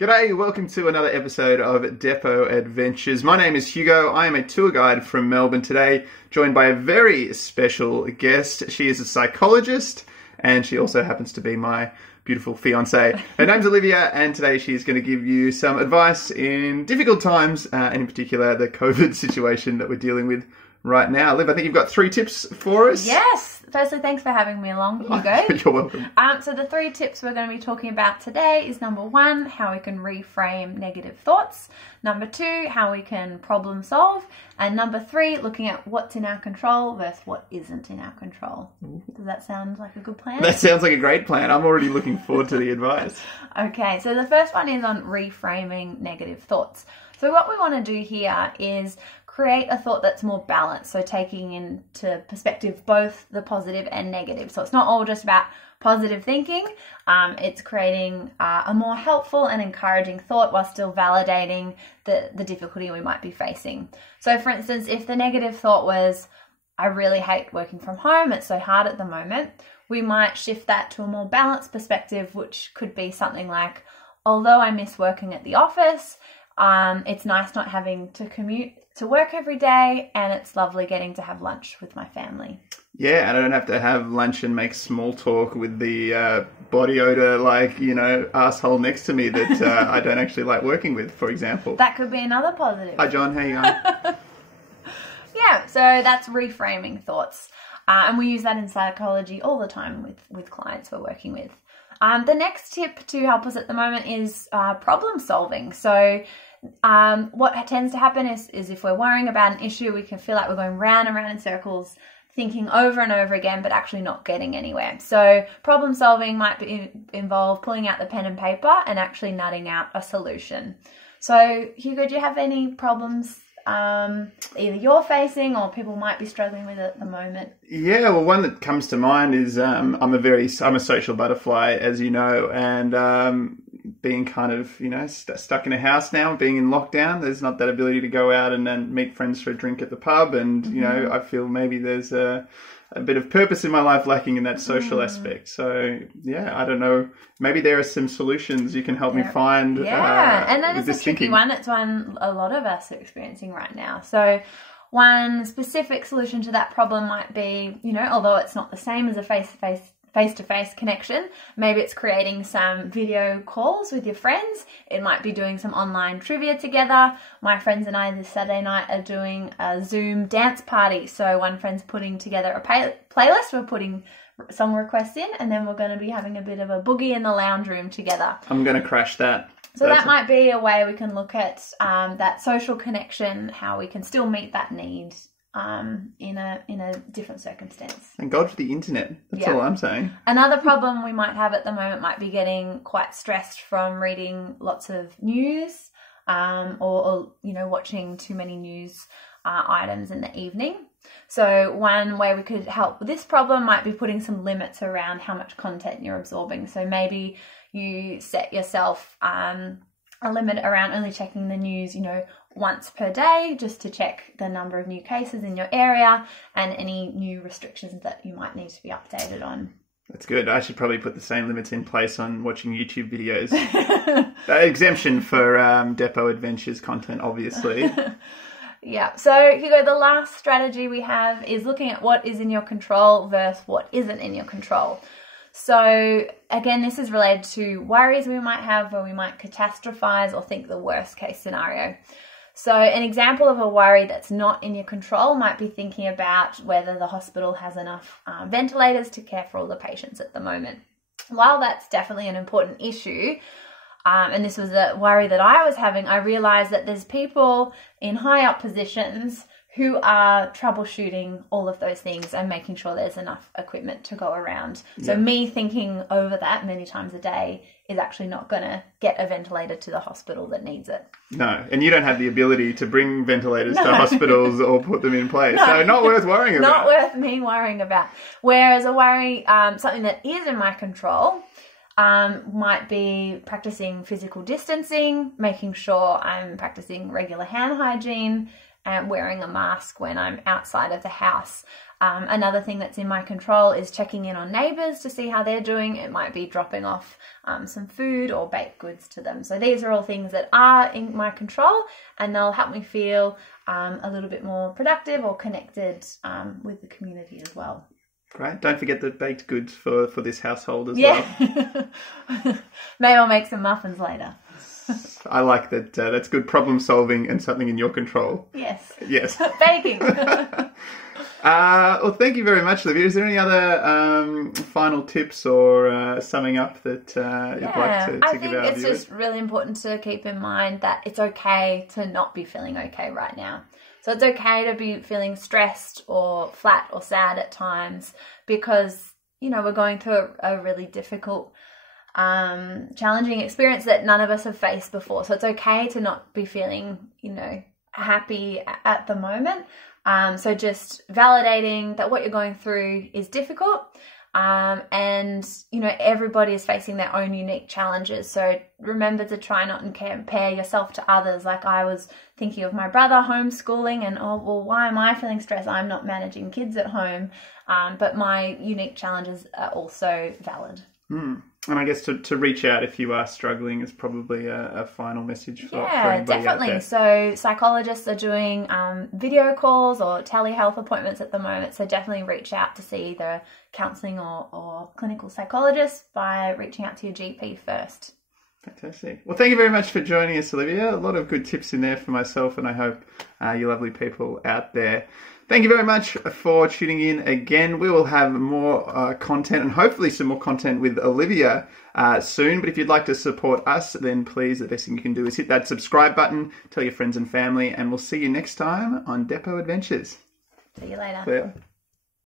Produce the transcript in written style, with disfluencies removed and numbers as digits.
G'day, welcome to another episode of Depot Adventures. My name is Hugo. I am a tour guide from Melbourne today, joined by a very special guest. She is a psychologist, and she also happens to be my beautiful fiancée. Her name's Olivia, and today she's going to give you some advice in difficult times, and in particular the COVID situation that we're dealing with right now. Liv, I think you've got 3 tips for us. Yes. Firstly, thanks for having me along, Hugo. You're welcome. So the 3 tips we're going to be talking about today is number 1, how we can reframe negative thoughts. Number 2, how we can problem solve. And number 3, looking at what's in our control versus what isn't in our control. Does that sound like a good plan? That sounds like a great plan. I'm already looking forward to the advice. Okay, so the first one is on reframing negative thoughts. So what we want to do here is create a thought that's more balanced, so taking into perspective both the positive and negative. So it's not all just about positive thinking, it's creating a more helpful and encouraging thought while still validating the difficulty we might be facing. So for instance, if the negative thought was, I really hate working from home, it's so hard at the moment, we might shift that to a more balanced perspective, which could be something like, although I miss working at the office, it's nice not having to commute to work every day, and it's lovely getting to have lunch with my family. Yeah, and I don't have to have lunch and make small talk with the body odor, asshole next to me that I don't actually like working with, for example. That could be another positive. Hi, John. How you going? Yeah, so that's reframing thoughts. And we use that in psychology all the time with clients we're working with. The next tip to help us at the moment is problem solving. So what tends to happen is if we're worrying about an issue, we can feel like we're going round and round in circles, thinking over and over again, but actually not getting anywhere. So problem solving might involve pulling out the pen and paper and actually nutting out a solution. So Hugo, do you have any problems either you're facing or people might be struggling with at the moment? Yeah, well, one that comes to mind is I'm a social butterfly, as you know, and being kind of, stuck in a house now, being in lockdown, there's not that ability to go out and then meet friends for a drink at the pub. And, I feel maybe there's a bit of purpose in my life lacking in that social aspect. So, yeah, I don't know. Maybe there are some solutions you can help me find. Yeah, and that is a tricky one. It's one a lot of us are experiencing right now. So one specific solution to that problem might be, although it's not the same as a face-to-face connection, maybe it's creating some video calls with your friends. It might be doing some online trivia together. My friends and I this Saturday night are doing a Zoom dance party. So one friend's putting together a playlist. We're putting song requests in, and then we're going to be having a bit of a boogie in the lounge room together. I'm going to crash that. So that might be a way we can look at that social connection, how we can still meet that need in a different circumstance. Thank God for the internet. That's all I'm saying. Another problem we might have at the moment might be getting quite stressed from reading lots of news, or watching too many news items in the evening. So one way we could help with this problem might be putting some limits around how much content you're absorbing. So maybe you set yourself a limit around only checking the news, once per day, just to check the number of new cases in your area and any new restrictions that you might need to be updated on. That's good. I should probably put the same limits in place on watching YouTube videos. Exemption for Depot Adventures content, obviously. Yeah. So Hugo, the last strategy we have is looking at what is in your control versus what isn't in your control. So again, this is related to worries we might have where we might catastrophize or think the worst case scenario. So an example of a worry that's not in your control might be thinking about whether the hospital has enough ventilators to care for all the patients at the moment. While that's definitely an important issue, and this was a worry that I was having, I realized that there's people in high up positions who are troubleshooting all of those things and making sure there's enough equipment to go around. So me thinking over that many times a day is actually not going to get a ventilator to the hospital that needs it. No, and you don't have the ability to bring ventilators to hospitals or put them in place. No. So not worth worrying about. Not worth me worrying about. Whereas a worry, something that is in my control, might be practicing physical distancing, making sure I'm practicing regular hand hygiene, and wearing a mask when I'm outside of the house. Another thing that's in my control is checking in on neighbours to see how they're doing. It might be dropping off some food or baked goods to them. So these are all things that are in my control, and they'll help me feel a little bit more productive or connected with the community as well. Great. Don't forget the baked goods for this household as well. Yeah. Maybe I'll make some muffins later. I like that. That's good problem solving and something in your control. Yes. Yes. Baking. Well, thank you very much, Olivia. Is there any other final tips or summing up that you'd like to give our viewers? I think it's just really important to keep in mind that it's okay to not be feeling okay right now. So it's okay to be feeling stressed or flat or sad at times because, we're going through a really difficult, challenging experience that none of us have faced before. So it's okay to not be feeling, happy at the moment. So just validating that what you're going through is difficult. And everybody is facing their own unique challenges. So remember to try not and compare yourself to others. Like I was thinking of my brother homeschooling and, why am I feeling stressed? I'm not managing kids at home. But my unique challenges are also valid. And I guess to reach out if you are struggling is probably a final message for anybody definitely. out there. So psychologists are doing video calls or telehealth appointments at the moment. So definitely reach out to see either a counselling or clinical psychologist by reaching out to your GP first. Fantastic. Well, thank you very much for joining us, Olivia. A lot of good tips in there for myself, and I hope you lovely people out there. Thank you very much for tuning in again. We will have more content and hopefully some more content with Olivia soon. But if you'd like to support us, then please, the best thing you can do is hit that subscribe button, tell your friends and family, and we'll see you next time on Depot Adventures. See you later. See ya.